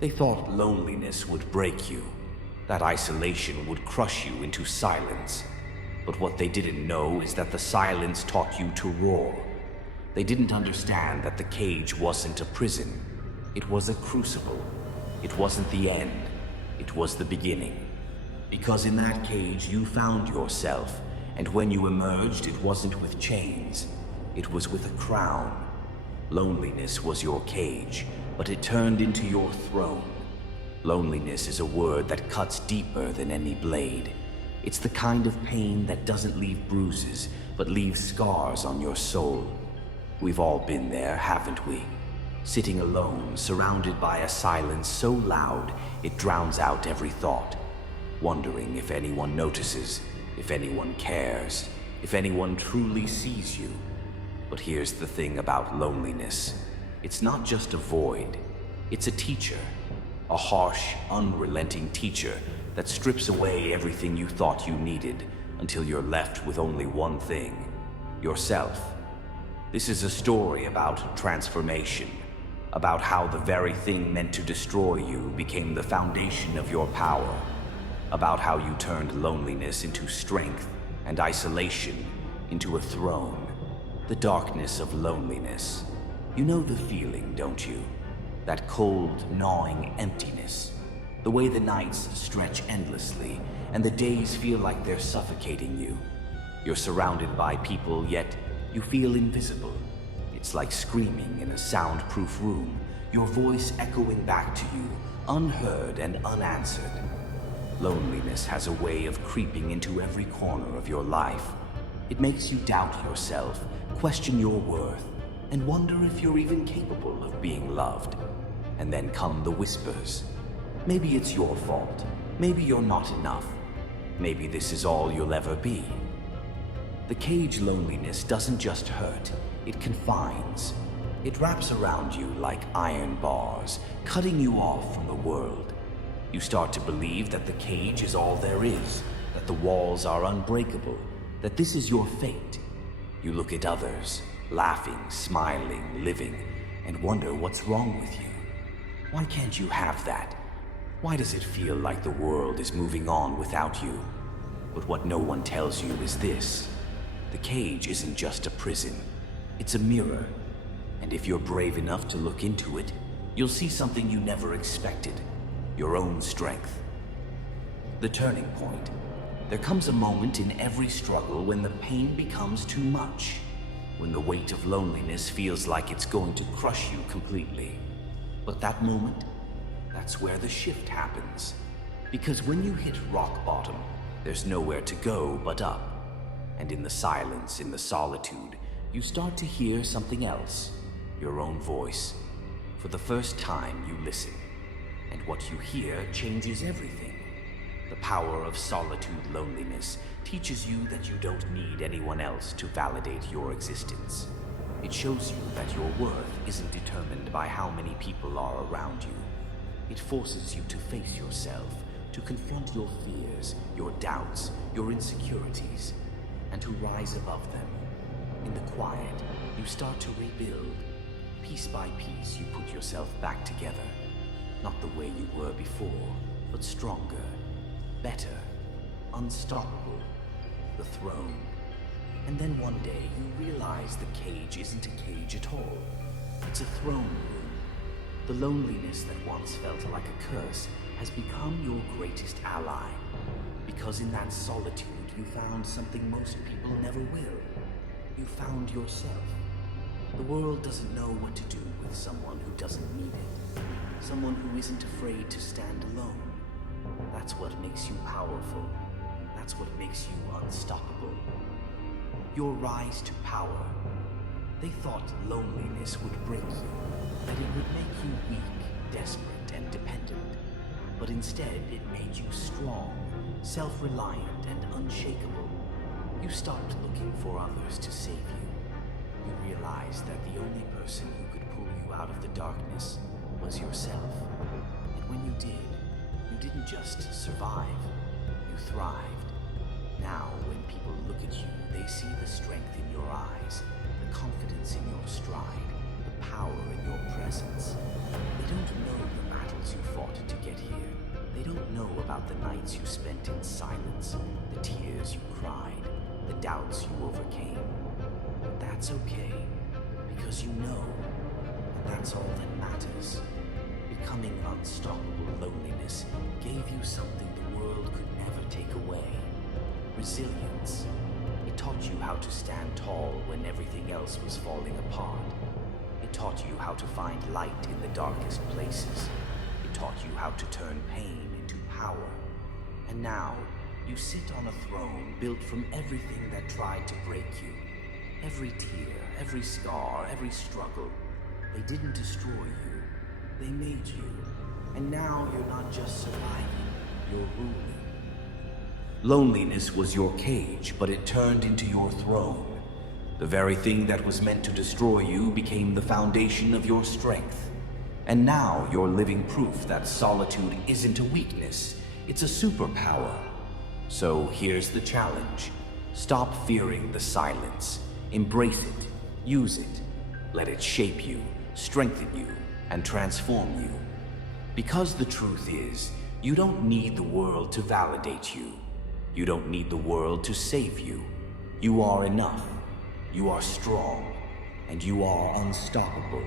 They thought loneliness would break you, that isolation would crush you into silence. But what they didn't know is that the silence taught you to roar. They didn't understand that the cage wasn't a prison. It was a crucible. It wasn't the end. It was the beginning. Because in that cage you found yourself, and when you emerged, it wasn't with chains. It was with a crown. Loneliness was your cage, but it turned into your throne. Loneliness is a word that cuts deeper than any blade. It's the kind of pain that doesn't leave bruises, but leaves scars on your soul. We've all been there, haven't we? Sitting alone, surrounded by a silence so loud it drowns out every thought. Wondering if anyone notices, if anyone cares, if anyone truly sees you. But here's the thing about loneliness. It's not just a void. It's a teacher. A harsh, unrelenting teacher that strips away everything you thought you needed until you're left with only one thing: yourself. This is a story about transformation, about how the very thing meant to destroy you became the foundation of your power, about how you turned loneliness into strength and isolation into a throne. The darkness of loneliness. You know the feeling, don't you? That cold, gnawing emptiness. The way the nights stretch endlessly, and the days feel like they're suffocating you. You're surrounded by people, yet you feel invisible. It's like screaming in a soundproof room, your voice echoing back to you, unheard and unanswered. Loneliness has a way of creeping into every corner of your life. It makes you doubt yourself, question your worth, and wonder if you're even capable of being loved. And then come the whispers. Maybe it's your fault. Maybe you're not enough. Maybe this is all you'll ever be. The cage loneliness doesn't just hurt, it confines. It wraps around you like iron bars, cutting you off from the world. You start to believe that the cage is all there is, that the walls are unbreakable, that this is your fate. You look at others, laughing, smiling, living, and wonder what's wrong with you. Why can't you have that? Why does it feel like the world is moving on without you? But what no one tells you is this. The cage isn't just a prison. It's a mirror. And if you're brave enough to look into it, you'll see something you never expected. Your own strength. The turning point. There comes a moment in every struggle when the pain becomes too much. When the weight of loneliness feels like it's going to crush you completely. But that moment, that's where the shift happens. Because when you hit rock bottom, there's nowhere to go but up. And in the silence, in the solitude, you start to hear something else. Your own voice. For the first time, you listen. And what you hear changes everything. The power of solitude loneliness teaches you that you don't need anyone else to validate your existence. It shows you that your worth isn't determined by how many people are around you. It forces you to face yourself, to confront your fears, your doubts, your insecurities, and to rise above them. In the quiet, you start to rebuild. Piece by piece, you put yourself back together. Not the way you were before, but stronger, better, unstoppable. The throne. And then one day you realize the cage isn't a cage at all. It's a throne room. The loneliness that once felt like a curse has become your greatest ally. Because in that solitude you found something most people never will. You found yourself. The world doesn't know what to do with someone who doesn't need it. Someone who isn't afraid to stand alone. That's what makes you powerful. That's what makes you unstoppable. Your rise to power. They thought loneliness would break you, that it would make you weak, desperate, and dependent. But instead, it made you strong, self-reliant, and unshakable. You stopped looking for others to save you. You realized that the only person who could pull you out of the darkness was yourself. And when you did, you didn't just survive, you thrived. Now, when people look at you, they see the strength in your eyes, the confidence in your stride, the power in your presence. They don't know the battles you fought. about the nights you spent in silence, the tears you cried, the doubts you overcame. But that's okay, because you know, and that's all that matters. Becoming unstoppable loneliness gave you something the world could never take away. Resilience. It taught you how to stand tall when everything else was falling apart. It taught you how to find light in the darkest places. It taught you how to turn pain into power. And now, you sit on a throne built from everything that tried to break you. Every tear, every scar, every struggle. They didn't destroy you. They made you. And now you're not just surviving, you're ruling. Loneliness was your cage, but it turned into your throne. The very thing that was meant to destroy you became the foundation of your strength. And now you're living proof that solitude isn't a weakness, it's a superpower. So here's the challenge. Stop fearing the silence. Embrace it. Use it. Let it shape you, strengthen you, and transform you. Because the truth is, you don't need the world to validate you. You don't need the world to save you. You are enough. You are strong. And you are unstoppable.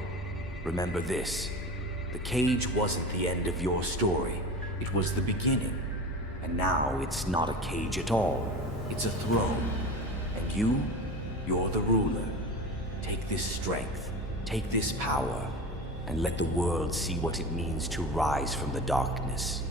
Remember this. The cage wasn't the end of your story. It was the beginning. And now it's not a cage at all. It's a throne. And you're the ruler. Take this strength, take this power, and let the world see what it means to rise from the darkness.